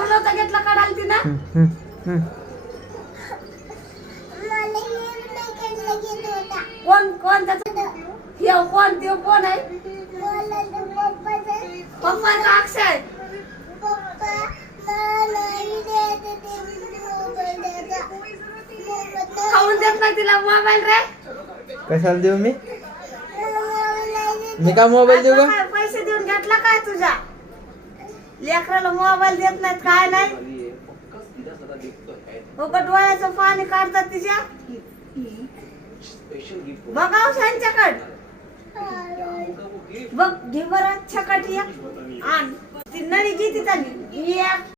नव्हता घेतला काढाल ती ना कोण कोण त्याचा कोण ते कोण आहे पप्पा का अक्षय खाऊन देत नाही तिला मोबाईल रे कशाला देऊ मी का मोबाईल देऊ का पैसे देऊन घेतला काय तुझ्या लेकराला मोबाईल देत नाहीत काय नाही डोळ्याचं पाणी काढतात तिच्या बघाव त्यांच्याकड बघ घे बरं छकाटी आण ती नळी किती चालली